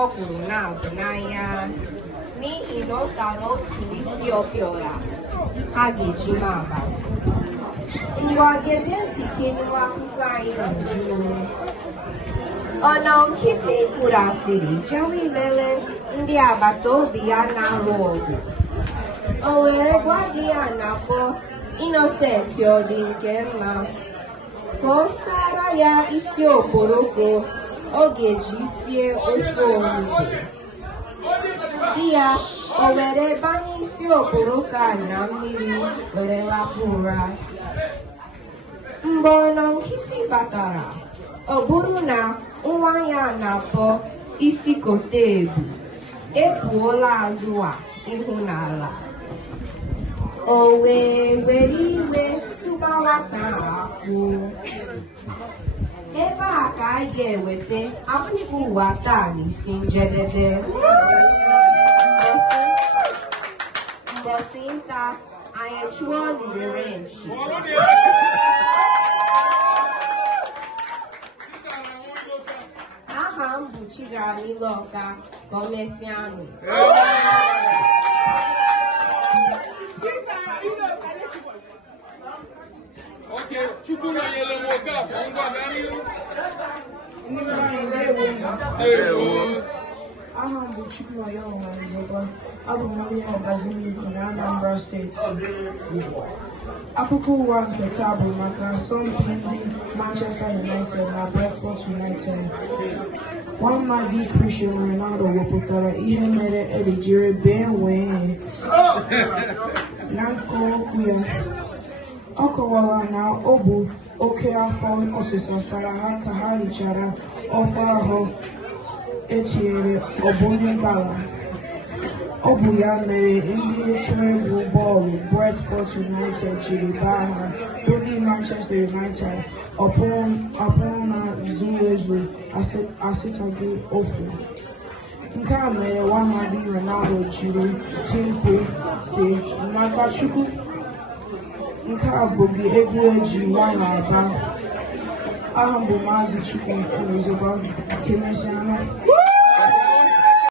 ọ kwuru na-abụ n'anya n'ihi na ọ tara otu isi ọpịọla ha ga-eji ma abalị. Ngwa gezie ntị ka ịnụ akụkọ anyị n'uju. Ọna nkịtị kwuru asịrị jewe ilele ndị agbata obi ya na-alụ ọgụ. O were gwa di ya na-akpọ Innocent ọ dị nke mma ka ọ sara ya isi okporoko ọ ga-eji sie ofe onugbu. Di ya o were banye isi okporoko a na mmiri were lapụ ụra. Mgbe ọna nkịtị batara, ọ bụrụ na nwa ya na-akpọ isi kote ebu epuola azụ a ihu n'ala. O wee were iwe sụba nwata akwụ. Ebe a ka anyị ga-eweta akụkọ ụwa taa n'isi njedebe. Mbọsị nta anyị chụọ n'irere nchi. Aha m bụ Chizaramilọka ka o mesịa nụ. Aha m bụ Chukwuemeka Onwuzekwa, abụ m onye Ọbazimliko na Anambra steeti. Akụkọ ụwa nke taa bụ maka asọmpi ndị Manchester United na Brentford United. Nwammadi Cristiano Ronaldo wepụtara ihe mere Eddie jiri bee wee na nke okwu ya. Ọ kọwara na ọ bụ oke afọ ọsịsa sara ha ka ha richara ofe ahụ etinyere ọbụnye gala. Ọ bụ ya mere ndị egwuregwu bọọlụ Brentford United jiri baa ha bụ ndị Manchester United ọpụrụ na izumezu asịtaghị ofu. Nke a mere Nwammadi Ronaldo jiri ti mkpu si n'aka Chukwu. Nke a bụghị egwu eji nwayọ aba. Aha m bụ Maazị Chukwuemeka Onwuzekwa, ka emesịa.